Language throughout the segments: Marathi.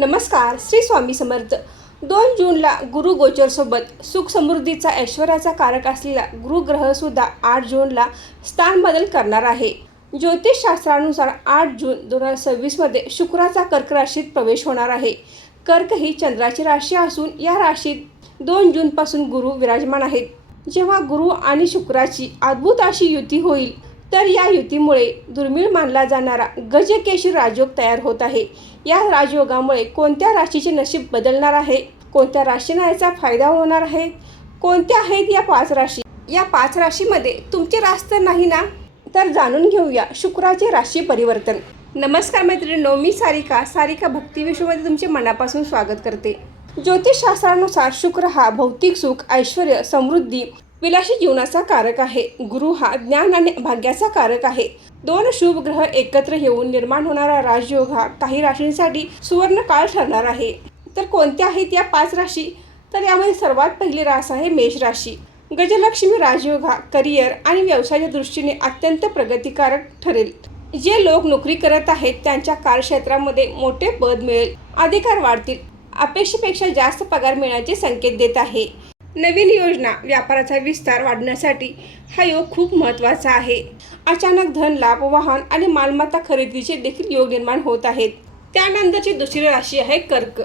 नमस्कार. श्री स्वामी समर्थ. 2 जूनला गुरु गोचरसोबत सुख समृद्धीचा ऐश्वर्याचा कारक असलेला गुरुग्रहसुद्धा 8 जूनला स्थान बदल करणार आहे. ज्योतिषशास्त्रानुसार 8 जून 2026मध्ये शुक्राचा कर्क राशीत प्रवेश होणार आहे. कर्क ही चंद्राची राशी असून या राशीत 2 जूनपासून गुरु विराजमान आहेत. जेव्हा गुरु आणि शुक्राची अद्भुत अशी युती होईल तर या युतीमुळे दुर्मिळ मानला जाणारा गजकेसरी राजयोग तयार होत आहे. या राजयोगामुळे कोणत्या राशीचे नशीब बदलणार आहे, कोणत्या राशींना याचा फायदा होणार आहे, कोणत्या आहेत या 5 राशी. या 5 राशीमध्ये तुमची रास तर नाही ना? तर जाणून घेऊया शुक्राचे राशी परिवर्तन. नमस्कार मैत्रिणींनो, मी सारिका भक्ती विश्वमध्ये तुमचे मनापासून स्वागत करते. ज्योतिषशास्त्रानुसार शुक्र हा भौतिक सुख, ऐश्वर्य, समृद्धी, विलासी जीवनाचा कारक आहे. गुरु हा ज्ञान आणि भाग्याचा कारक आहे. 2 शुभ ग्रह एकत्र येऊन निर्माण होणारा राजयोग हा काही राशींसाठी सुवर्ण काळ ठरणार आहे. तर कोणत्या आहेत या 5 राशी? तर यामध्ये सर्वात पहिली रास आहे मेष राशी. गजलक्ष्मी राजयोग हा करिअर आणि व्यवसायाच्या दृष्टीने अत्यंत प्रगतिकारक ठरेल. जे लोक नोकरी करत आहेत त्यांच्या कार्यक्षेत्रामध्ये मोठे पद मिळेल, अधिकार वाढतील, अपेक्षेपेक्षा जास्त पगार मिळण्याचे संकेत देत आहे. नवीन योजना, व्यापाराचा विस्तार वाढण्यासाठी हा योग खूप महत्त्वाचा आहे. अचानक धन लाभ, वाहन आणि मालमत्ता खरेदीचे देखील योग निर्माण होत आहेत. त्यानंतरची दुसरी राशी आहे कर्क.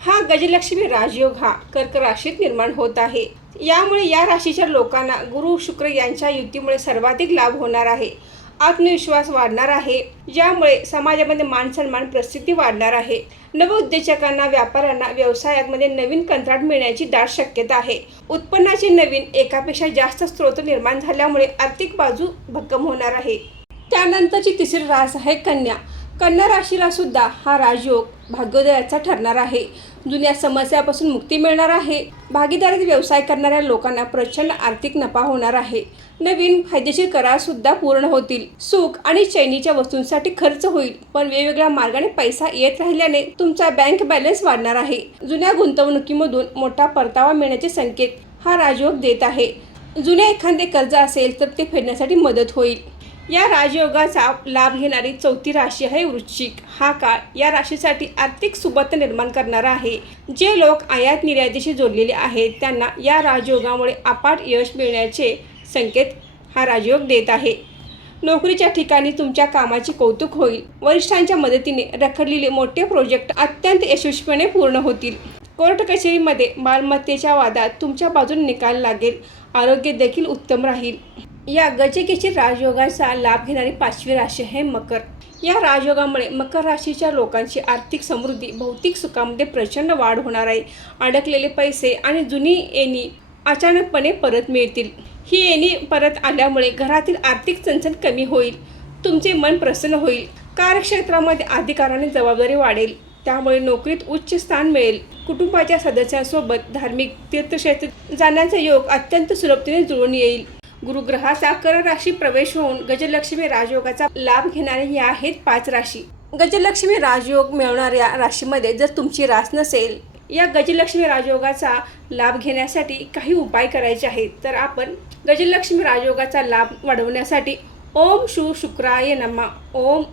हा गजलक्ष्मी राजयोग हा कर्क राशीत निर्माण होत आहे. यामुळे या राशीच्या लोकांना गुरु शुक्र यांच्या युतीमुळे सर्वाधिक लाभ होणार आहे. आत्मविश्वास वाढणार आहे, ज्यामुळे समाजामध्ये मान सन्मान, प्रसिद्धी वाढणार आहे. नवउद्योजकांना, व्यापाऱ्यांना व्यवसायामध्ये नवीन कंत्राट मिळण्याची दाट शक्यता आहे. उत्पन्नाचे नवीन एकापेक्षा जास्त स्रोत निर्माण झाल्यामुळे आर्थिक बाजू भक्कम होणार आहे. त्यानंतरची तिसरी रास आहे कन्या. कन्या राशीला सुद्धा हा राजयोग भाग्योदयाचा ठरणार आहे. जुन्या समस्यापासून मुक्ती मिळणार आहे. भागीदारीत व्यवसाय करणाऱ्या लोकांना प्रचंड आर्थिक नफा होणार आहे. नवीन फायदेशीर करार सुद्धा पूर्ण होतील. सुख आणि चैनीच्या वस्तूंसाठी खर्च होईल, पण वेगवेगळ्या मार्गाने पैसा येत राहिल्याने तुमचा बँक बॅलन्स वाढणार आहे. जुन्या गुंतवणुकीमधून मोठा परतावा मिळण्याचे संकेत हा राजयोग देत आहे. जुने एखादे कर्ज असेल तर ते फेडण्यासाठी मदत होईल. या राजयोगाचा लाभ घेणारी 4थी राशी आहे वृश्चिक. हा काळ या राशीसाठी आर्थिक सुबत्ता निर्माण करणारा आहे. जे लोक आयात निर्यातीशी जोडलेले आहेत त्यांना या राजयोगामुळे अपाट यश मिळण्याचे संकेत हा राजयोग देत आहे. नोकरीच्या ठिकाणी तुमच्या कामाचे कौतुक होईल. वरिष्ठांच्या मदतीने रखडलेले मोठे प्रोजेक्ट अत्यंत यशस्वीपणे पूर्ण होतील. कोर्ट कचेरीमध्ये मालमत्तेच्या वादात तुमच्या बाजूने निकाल लागेल. आरोग्य देखील उत्तम राहील. या गजकेसरी राजयोगाचा लाभ घेणारी 5वी राशी आहे मकर. या राजयोगामुळे मकर राशीच्या लोकांची आर्थिक समृद्धी, भौतिक सुखामध्ये प्रचंड वाढ होणार आहे. अडकलेले पैसे आणि जुनी येणी अचानकपणे परत मिळतील. ही येणी परत आल्यामुळे घरातील आर्थिक चणचण कमी होईल. तुमचे मन प्रसन्न होईल. कार्यक्षेत्रामध्ये अधिकाराने जबाबदारी वाढेल, त्यामुळे नोकरीत उच्च स्थान मिळेल. कुटुंबाच्या सदस्यांसोबत धार्मिक तीर्थक्षेत्री जाण्याचा योग अत्यंत सुलभतेने जुळून येईल. गुरुग्रहाचा कर राशी प्रवेश होऊन गजलक्ष्मी राजयोगाचा लाभ घेणारे या आहेत 5 राशी. गजलक्ष्मी राजयोग मिळवणाऱ्या राशीमध्ये जर तुमची रास नसेल, या गजलक्ष्मी राजयोगाचा लाभ घेण्यासाठी काही उपाय करायचे आहेत. तर आपण गजलक्ष्मी राजयोगाचा लाभ वाढवण्यासाठी ओम शू शुक्राय नमः, ओम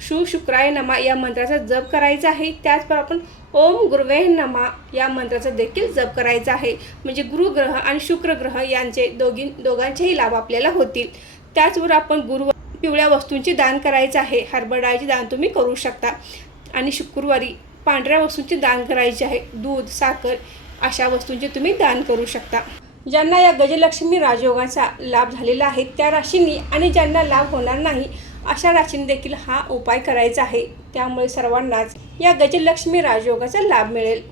शू शुक्राय नमः या मंत्राचा जप करायचा आहे. त्याचबरोबर आपण ओम गुरुवे नमः या मंत्राचा देखील जप करायचा आहे. म्हणजे गुरुग्रह आणि शुक्रग्रह यांचे दोघांचेही लाभ आपल्याला होतील. त्याचबरोबर आपण पिवळ्या वस्तूंचे दान करायचे आहे. हरभरा डाळीचे दान तुम्ही करू शकता. आणि शुक्रवारी पांढऱ्या वस्तूंचे दान करायचे आहे. दूध, साखर अशा वस्तूंचे तुम्ही दान करू शकता. ज्यांना या गजलक्ष्मी राजयोगाचा लाभ झालेला आहे त्या राशींनी आणि ज्यांना लाभ होणार नाही अशा राशींनी देखील हा उपाय करायचा आहे. त्यामुळे सर्वांनाच या गजलक्ष्मी राजयोगाचा लाभ मिळेल.